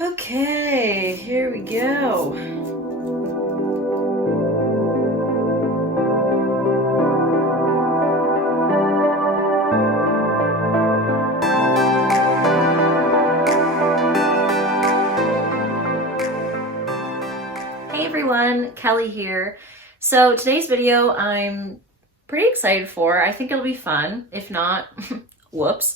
Okay, here we go. Hey everyone, Kelly here. So today's video I'm pretty excited for. I think it'll be fun. If not, whoops.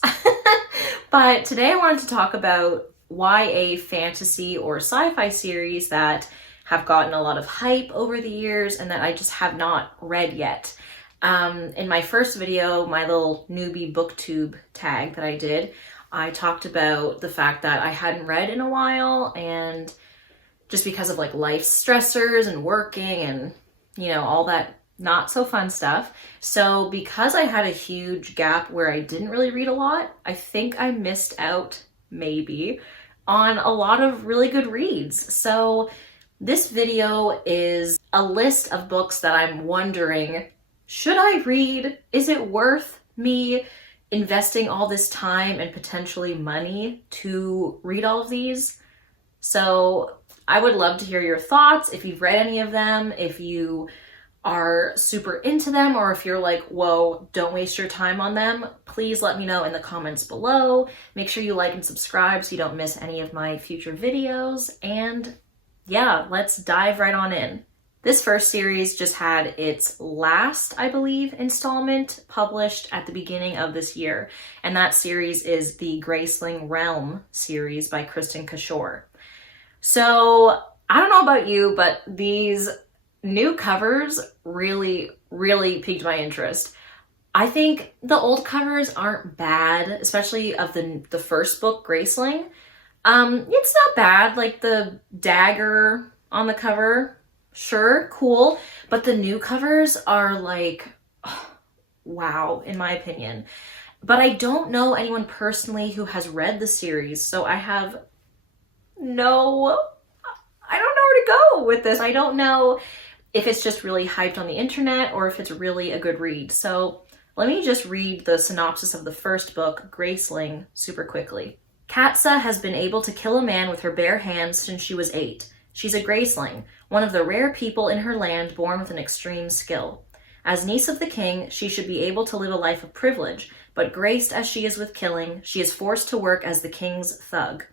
But today I wanted to talk about YA fantasy or sci-fi series that have gotten a lot of hype over the years and that I just have not read yet. In my first video, my little newbie booktube tag that I did, I talked about the fact that I hadn't read in a while, and just because of like life stressors and working and, you know, all that not so fun stuff. So because I had a huge gap where I didn't really read a lot, I think I missed out maybe on a lot of really good reads. So this video is a list of books that I'm wondering, should I read? Is it worth me investing all this time and potentially money to read all of these? So I would love to hear your thoughts, if you've read any of them, if you are super into them, or if you're like, whoa, don't waste your time on them. Please let me know in the comments below. Make sure you like and subscribe so you don't miss any of my future videos. And yeah, let's dive right on in. This first series just had its last, I believe, installment published at the beginning of this year. And that series is the Graceling Realm series by Kristin Cashore. So I don't know about you, but these new covers really piqued my interest. I think the old covers aren't bad, especially of the first book, Graceling. It's not bad, like the dagger on the cover, sure, cool, but the new covers are like, oh, wow, in my opinion. But I don't know anyone personally who has read the series, so I don't know where to go with this. I don't know if it's just really hyped on the internet or if it's really a good read. So let me just read the synopsis of the first book, Graceling, super quickly. Katsa has been able to kill a man with her bare hands since she was 8. She's a Graceling, one of the rare people in her land born with an extreme skill. As niece of the king, she should be able to live a life of privilege, but graced as she is with killing, she is forced to work as the king's thug.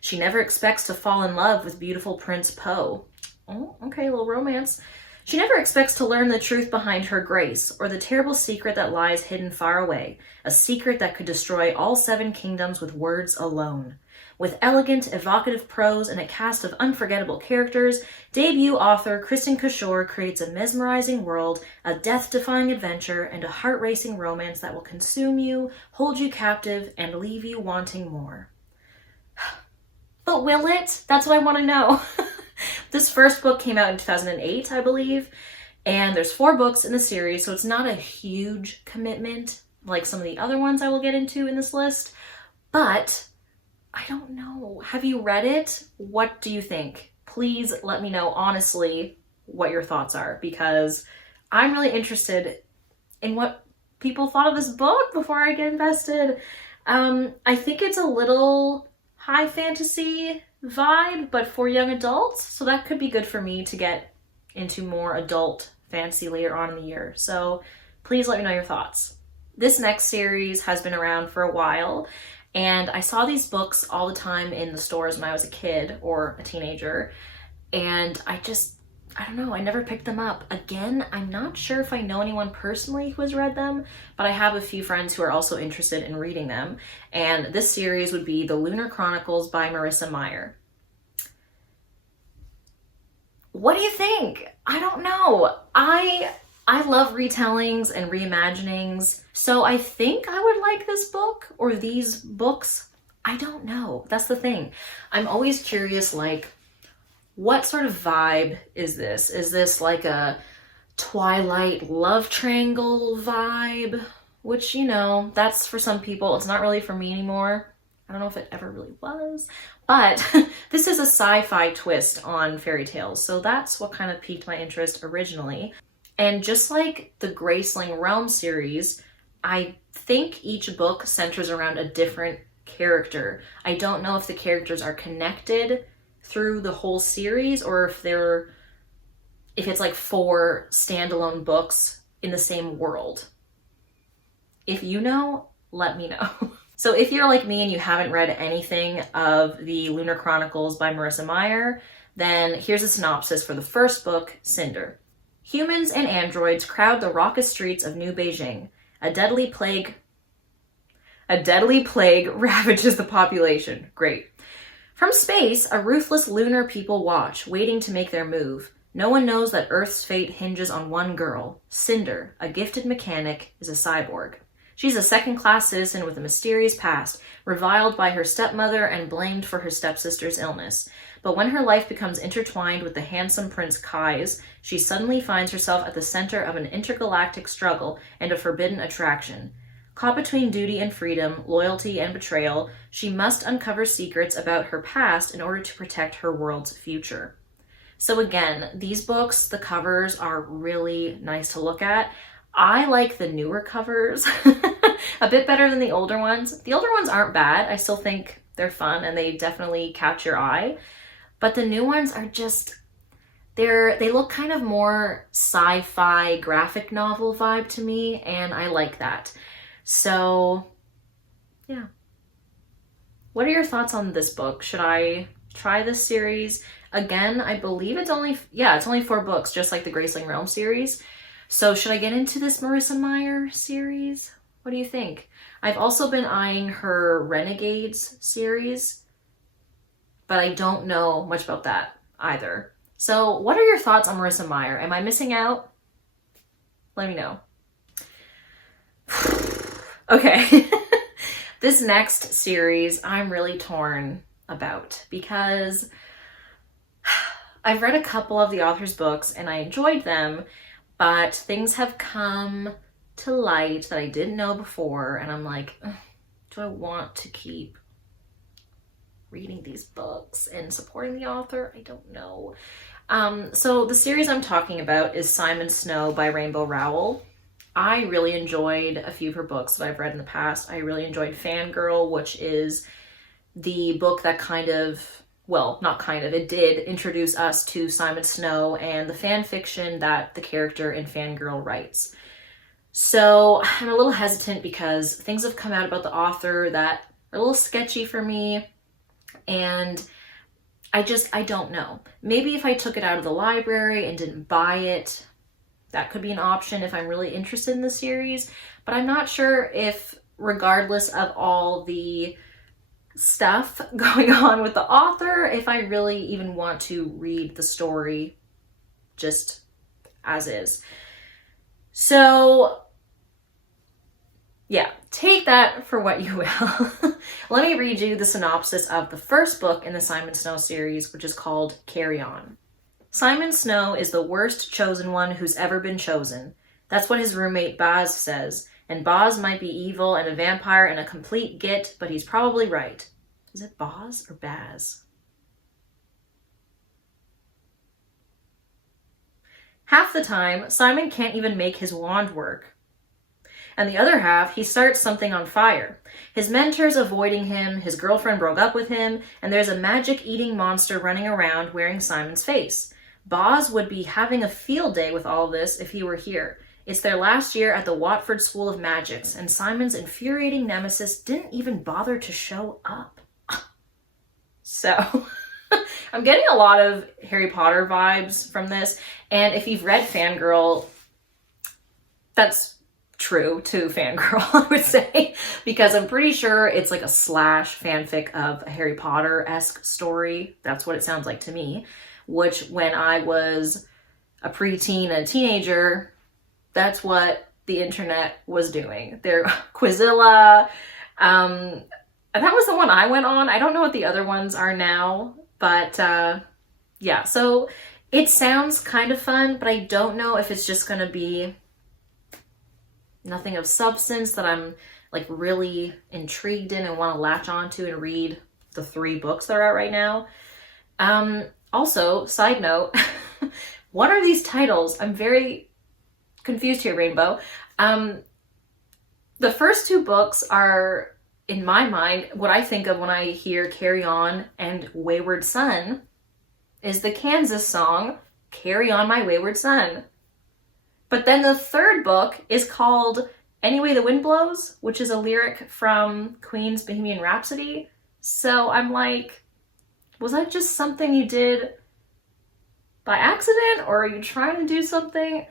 She never expects to fall in love with beautiful Prince Poe. Oh, okay, a little romance. She never expects to learn the truth behind her grace, or the terrible secret that lies hidden far away, a secret that could destroy all 7 kingdoms with words alone. With elegant, evocative prose and a cast of unforgettable characters, debut author Kristin Cashore creates a mesmerizing world, a death-defying adventure, and a heart-racing romance that will consume you, hold you captive, and leave you wanting more. But will it? That's what I want to know. This first book came out in 2008, I believe, and there's 4 books in the series, so it's not a huge commitment like some of the other ones I will get into in this list, but I don't know. Have you read it? What do you think? Please let me know honestly what your thoughts are, because I'm really interested in what people thought of this book before I get invested. I think it's a little high fantasy vibe, but for young adults, so that could be good for me to get into more adult fantasy later on in the year. So please let me know your thoughts. This next series has been around for a while, and I saw these books all the time in the stores when I was a kid or a teenager, and I don't know, I never picked them up. Again, I'm not sure if I know anyone personally who has read them, but I have a few friends who are also interested in reading them. And this series would be the Lunar Chronicles by Marissa Meyer. What do you think? I don't know. I love retellings and reimaginings, so I think I would like this book or these books. I don't know. That's the thing. I'm always curious, like, what sort of vibe is this? Is this like a Twilight love triangle vibe? Which, you know, that's for some people. It's not really for me anymore. I don't know if it ever really was. But this is a sci-fi twist on fairy tales. So that's what kind of piqued my interest originally. And just like the Graceling Realm series, I think each book centers around a different character. I don't know if the characters are connected through the whole series or if it's like 4 standalone books in the same world. If you know, let me know. So if you're like me and you haven't read anything of the Lunar Chronicles by Marissa Meyer, then here's a synopsis for the first book, Cinder. Humans and androids crowd the raucous streets of New Beijing. A deadly plague ravages the population. Great. From space, a ruthless lunar people watch, waiting to make their move. No one knows that Earth's fate hinges on one girl. Cinder, a gifted mechanic, is a cyborg. She's a second-class citizen with a mysterious past, reviled by her stepmother and blamed for her stepsister's illness. But when her life becomes intertwined with the handsome Prince Kai's, she suddenly finds herself at the center of an intergalactic struggle and a forbidden attraction. Caught between duty and freedom, loyalty and betrayal, she must uncover secrets about her past in order to protect her world's future. So again, these books, the covers are really nice to look at. I like the newer covers a bit better than the older ones. The older ones aren't bad. I still think they're fun and they definitely catch your eye. But the new ones are just, they look kind of more sci-fi graphic novel vibe to me, and I like that. So, yeah. What are your thoughts on this book? Should I try this series? Again, I believe it's only 4 books, just like the Graceling Realm series. So should I get into this Marissa Meyer series? What do you think? I've also been eyeing her Renegades series, but I don't know much about that either. So what are your thoughts on Marissa Meyer? Am I missing out? Let me know. Okay. This next series I'm really torn about because I've read a couple of the author's books and I enjoyed them, but things have come to light that I didn't know before, and I'm like, do I want to keep reading these books and supporting the author? I don't know. So the series I'm talking about is Simon Snow by Rainbow Rowell. I really enjoyed a few of her books that I've read in the past. I really enjoyed Fangirl, which is the book that it did introduce us to Simon Snow and the fan fiction that the character in Fangirl writes. So I'm a little hesitant because things have come out about the author that are a little sketchy for me, and I don't know. Maybe if I took it out of the library and didn't buy it, that could be an option if I'm really interested in the series, but I'm not sure if, regardless of all the stuff going on with the author, if I really even want to read the story just as is. So yeah, take that for what you will. Let me read you the synopsis of the first book in the Simon Snow series, which is called Carry On. Simon Snow is the worst chosen one who's ever been chosen. That's what his roommate Baz says. And Boz might be evil and a vampire and a complete git, but he's probably right. Is it Boz or Baz? Half the time, Simon can't even make his wand work. And the other half, he starts something on fire. His mentor's avoiding him, his girlfriend broke up with him, and there's a magic-eating monster running around wearing Simon's face. Boz would be having a field day with all this if he were here. It's their last year at the Watford School of Magics, and Simon's infuriating nemesis didn't even bother to show up. So, I'm getting a lot of Harry Potter vibes from this, and if you've read Fangirl, that's true to Fangirl, I would say, because I'm pretty sure it's like a slash fanfic of a Harry Potter-esque story. That's what it sounds like to me, which when I was a preteen and a teenager, that's what the internet was doing. There, Quizilla, that was the one I went on. I don't know what the other ones are now, but yeah, so it sounds kind of fun, but I don't know if it's just going to be nothing of substance that I'm like really intrigued in and want to latch onto and read the 3 books that are out right now. Also, side note, what are these titles? I'm very confused here, Rainbow. The first 2 books are in my mind, what I think of when I hear Carry On and Wayward Son is the Kansas song, Carry On My Wayward Son. But then the third book is called Any Way the Wind Blows, which is a lyric from Queen's Bohemian Rhapsody. So I'm like, was that just something you did by accident, or are you trying to do something?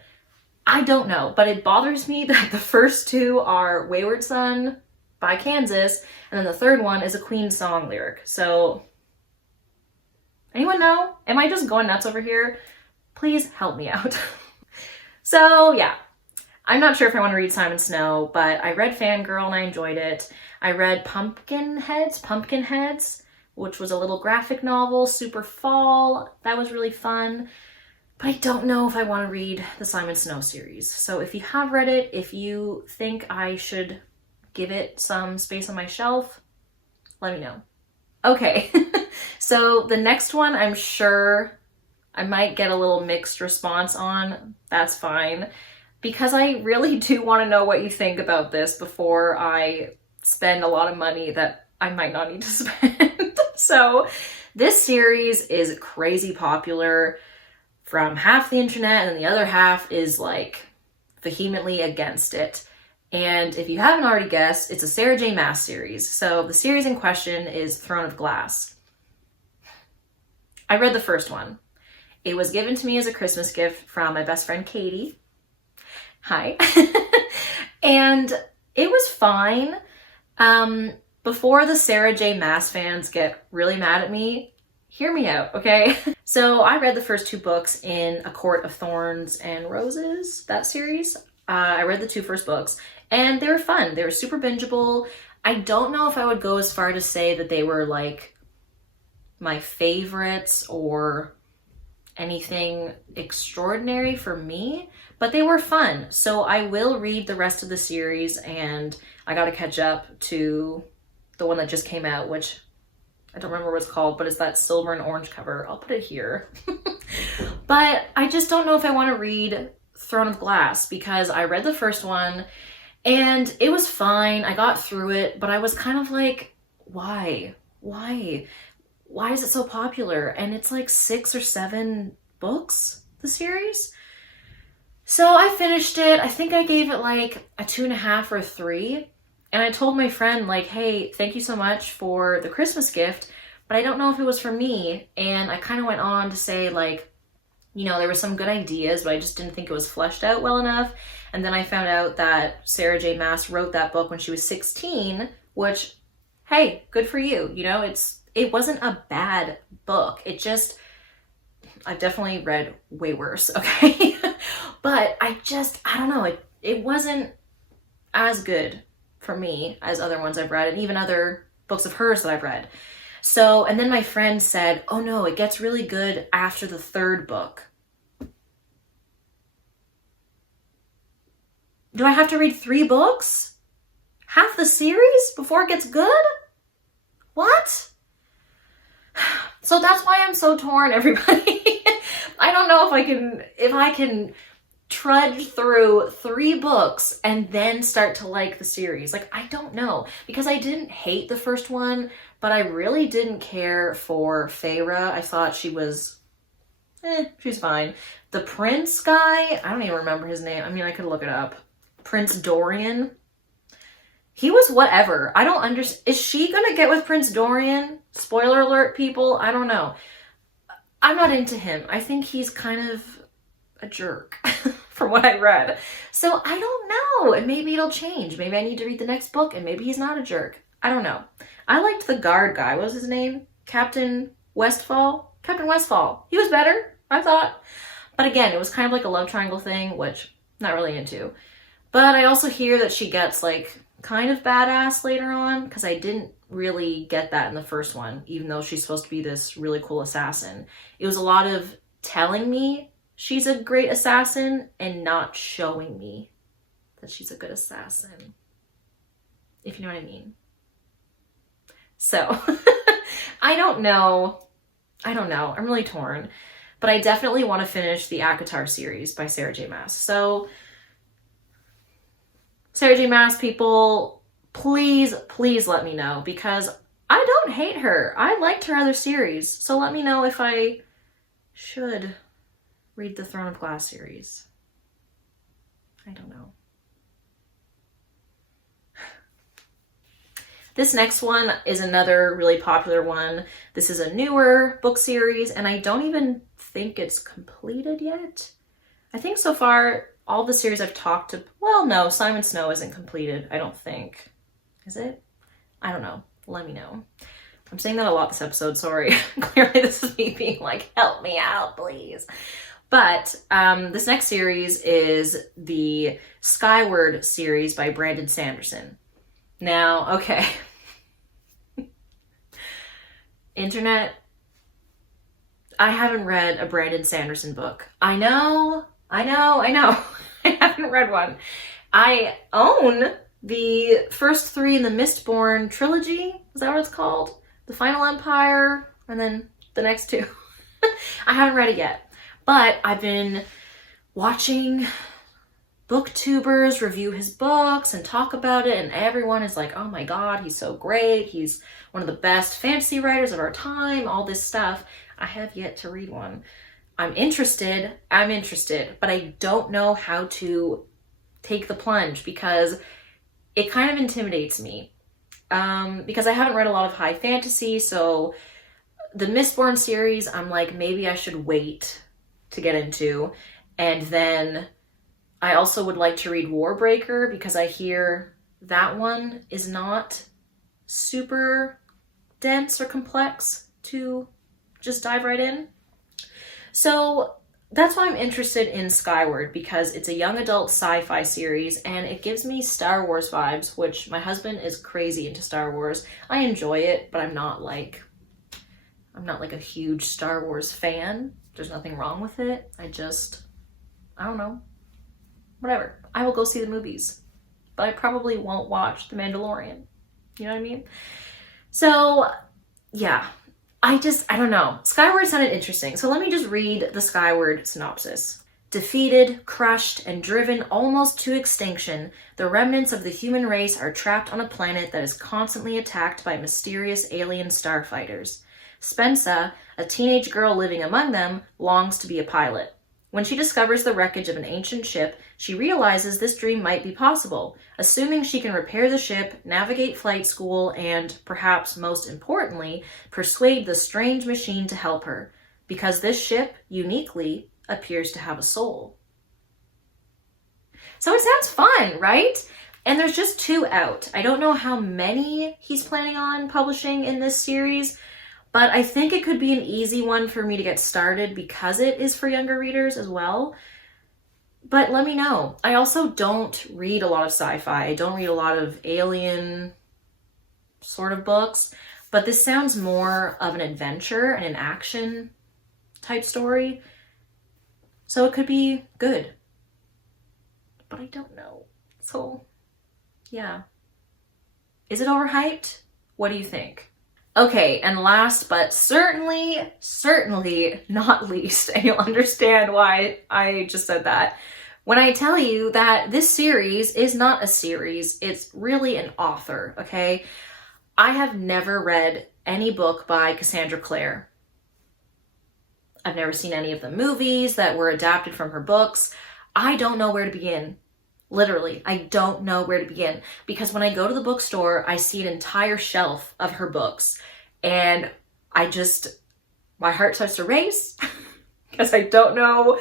I don't know, but it bothers me that the first two are Wayward Son by Kansas, and then the third one is a Queen song lyric. So, anyone know? Am I just going nuts over here? Please help me out. So, yeah. I'm not sure if I want to read Simon Snow, but I read Fangirl and I enjoyed it. I read Pumpkinheads, which was a little graphic novel, super fall. That was really fun. But I don't know if I want to read the Simon Snow series. So if you have read it, if you think I should give it some space on my shelf, let me know. Okay, so the next one I'm sure I might get a little mixed response on. That's fine. Because I really do want to know what you think about this before I spend a lot of money that I might not need to spend. So this series is crazy popular from half the internet, and the other half is like vehemently against it. And if you haven't already guessed, it's a Sarah J. Maas series. So the series in question is Throne of Glass. I read the first one. It was given to me as a Christmas gift from my best friend Katie. Hi. And it was fine. Before the Sarah J. Maas fans get really mad at me, hear me out, okay? So I read the first two books in A Court of Thorns and Roses, that series. I read the two first books, and they were fun. They were super bingeable. I don't know if I would go as far to say that they were like my favorites or anything extraordinary for me, but they were fun. So I will read the rest of the series, and I got to catch up to the one that just came out, which I don't remember what it's called, but it's that silver and orange cover. I'll put it here. But I just don't know if I want to read Throne of Glass, because I read the first one and it was fine. I got through it, but I was kind of like, why? Why is it so popular? And it's like 6 or 7 books, the series. So I finished it. I think I gave it like a 2.5 or a 3. And I told my friend, like, hey, thank you so much for the Christmas gift, but I don't know if it was for me. And I kind of went on to say, like, you know, there were some good ideas, but I just didn't think it was fleshed out well enough. And then I found out that Sarah J. Maas wrote that book when she was 16, which, hey, good for you. You know, it wasn't a bad book. It just, I've definitely read way worse, okay? But I don't know, it wasn't as good for me as other ones I've read, and even other books of hers that I've read. So, and then my friend said, oh no, it gets really good after the 3rd book. Do I have to read 3 books? Half the series before it gets good? What? So that's why I'm so torn, everybody. I don't know if I can trudge through 3 books and then start to like the series. Like, I don't know, because I didn't hate the first one, but I really didn't care for Feyre. I thought she was, she's fine. The prince guy, I don't even remember his name. I mean, I could look it up. Prince Dorian. He was whatever. I don't understand. Is she gonna get with Prince Dorian? Spoiler alert, people. I don't know. I'm not into him. I think he's kind of a jerk from what I read. So I don't know. And maybe it'll change. Maybe I need to read the next book and maybe he's not a jerk. I don't know. I liked the guard guy. What was his name? Captain Westfall? Captain Westfall. He was better, I thought. But again, it was kind of like a love triangle thing, which I'm not really into. But I also hear that she gets like kind of badass later on, because I didn't really get that in the first one, even though she's supposed to be this really cool assassin. It was a lot of telling me she's a great assassin and not showing me that she's a good assassin, if you know what I mean. So I don't know. I'm really torn, but I definitely want to finish the ACOTAR series by Sarah J. Maas. So Sarah J. Maas, people, please, please let me know, because I don't hate her. I liked her other series. So let me know if I should read the Throne of Glass series. I don't know. This next one is another really popular one. This is a newer book series, and I don't even think it's completed yet. I think so far, all the series I've talked to, well, no, Simon Snow isn't completed, I don't think. Is it? I don't know. Let me know. I'm saying that a lot this episode, sorry. Clearly this is me being like, help me out, please. But this next series is the Skyward series by Brandon Sanderson. Now, okay. Internet, I haven't read a Brandon Sanderson book. I know. I haven't read one. I own the first 3 in the Mistborn trilogy. Is that what it's called? The Final Empire, and then the next 2. I haven't read it yet, but I've been watching booktubers review his books and talk about it, and everyone is like, oh my god, he's so great, he's one of the best fantasy writers of our time, all this stuff. I have yet to read one. I'm interested, but I don't know how to take the plunge because it kind of intimidates me. Because I haven't read a lot of high fantasy, so the Mistborn series, I'm like, maybe I should wait to get into, and then I also would like to read Warbreaker because I hear that one is not super dense or complex to just dive right in. So that's why I'm interested in Skyward, because it's a young adult sci-fi series and it gives me Star Wars vibes, which my husband is crazy into Star Wars. I enjoy it, but I'm not like a huge Star Wars fan. There's nothing wrong with it. I don't know. Whatever. I will go see the movies, but I probably won't watch The Mandalorian. You know what I mean? So, yeah. I don't know. Skyward sounded interesting, so let me just read the Skyward synopsis. Defeated, crushed, and driven almost to extinction, the remnants of the human race are trapped on a planet that is constantly attacked by mysterious alien starfighters. Spensa, a teenage girl living among them, longs to be a pilot. When she discovers the wreckage of an ancient ship, she realizes this dream might be possible, assuming she can repair the ship, navigate flight school, and, perhaps most importantly, persuade the strange machine to help her, because this ship, uniquely, appears to have a soul. So it sounds fun, right? And there's just 2 out. I don't know how many he's planning on publishing in this series, but I think it could be an easy one for me to get started because it is for younger readers as well. But let me know. I also don't read a lot of sci-fi. I don't read a lot of alien sort of books, but this sounds more of an adventure and an action type story. So it could be good. But I don't know. So, yeah. Is it overhyped? What do you think? Okay, and last but certainly not least, and you'll understand why I just said that, when I tell you that this series is not a series, it's really an author, okay? I have never read any book by Cassandra Clare. I've never seen any of the movies that were adapted from her books. I don't know where to begin. Literally, I don't know where to begin, because when I go to the bookstore, I see an entire shelf of her books, and my heart starts to race because I don't know,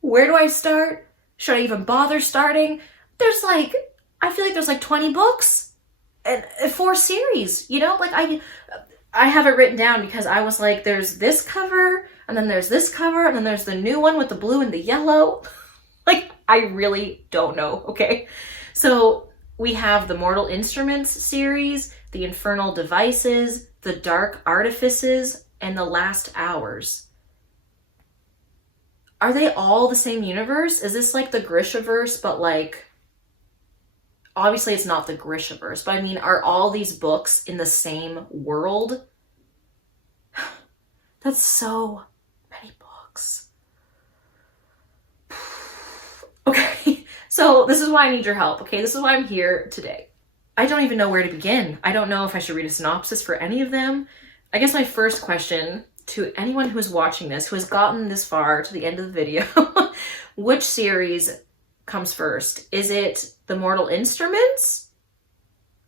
where do I start? Should I even bother starting? I feel like there's 20 books and 4 series, you know? I have it written down because I was like, there's this cover, and then there's this cover, and then there's the new one with the blue and the yellow. I really don't know, okay? So we have the Mortal Instruments series, the Infernal Devices, the Dark Artifices, and the Last Hours. Are they all the same universe? Is this like the Grishaverse, but obviously it's not the Grishaverse, but I mean, are all these books in the same world? That's so many books. Okay, so this is why I need your help, okay? This is why I'm here today. I don't even know where to begin. I don't know if I should read a synopsis for any of them. I guess my first question to anyone who's watching this, who has gotten this far to the end of the video, which series comes first? Is it The Mortal Instruments?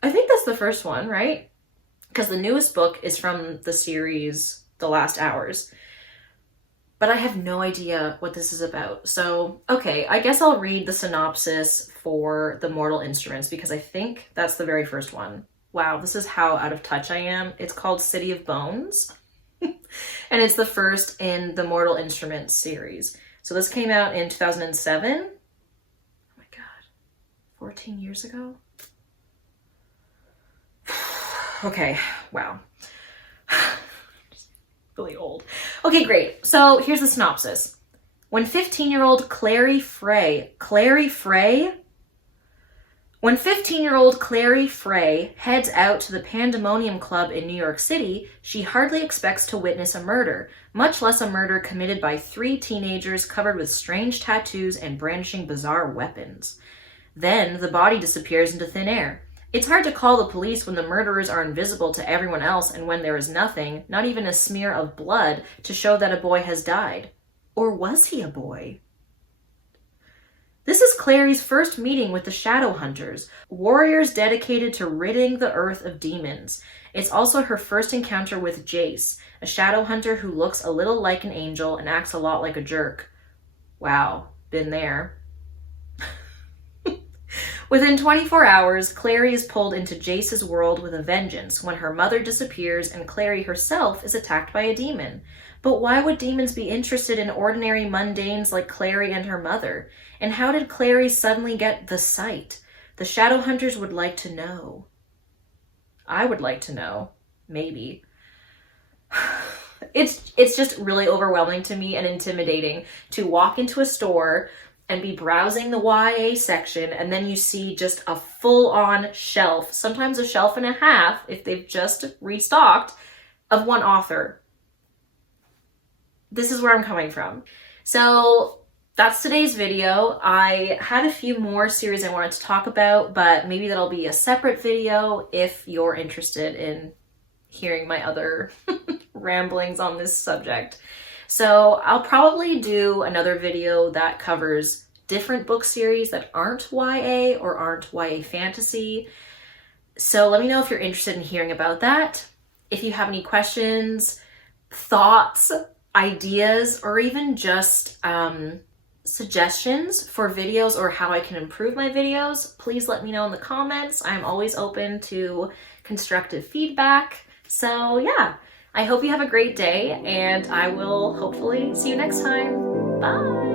I think that's the first one, right? Because the newest book is from the series The Last Hours. But I have no idea what this is about. So, okay, I guess I'll read the synopsis for The Mortal Instruments because I think that's the very first one. Wow, this is how out of touch I am. It's called City of Bones. And it's the first in the Mortal Instruments series. So this came out in 2007. Oh my God, 14 years ago? Okay, wow. Really old. Okay, great. So here's the synopsis. When 15-year-old Clary Frey heads out to the Pandemonium Club in New York City, she hardly expects to witness a murder, much less a murder committed by 3 teenagers covered with strange tattoos and brandishing bizarre weapons. Then the body disappears into thin air. It's hard to call the police when the murderers are invisible to everyone else and when there is nothing, not even a smear of blood, to show that a boy has died. Or was he a boy? This is Clary's first meeting with the Shadow Hunters, warriors dedicated to ridding the earth of demons. It's also her first encounter with Jace, a Shadow Hunter who looks a little like an angel and acts a lot like a jerk. Wow, been there. Within 24 hours, Clary is pulled into Jace's world with a vengeance when her mother disappears and Clary herself is attacked by a demon. But why would demons be interested in ordinary mundanes like Clary and her mother? And how did Clary suddenly get the sight? The Shadow Hunters would like to know. I would like to know. Maybe. It's just really overwhelming to me and intimidating to walk into a store and be browsing the YA section, and then you see just a full-on shelf, sometimes a shelf and a half, if they've just restocked, of one author. This is where I'm coming from. So that's today's video. I had a few more series I wanted to talk about, but maybe that'll be a separate video if you're interested in hearing my other ramblings on this subject. So I'll probably do another video that covers different book series that aren't YA or aren't YA fantasy. So let me know if you're interested in hearing about that. If you have any questions, thoughts, ideas, or even just suggestions for videos or how I can improve my videos, please let me know in the comments. I'm always open to constructive feedback. So yeah. I hope you have a great day, and I will hopefully see you next time. Bye!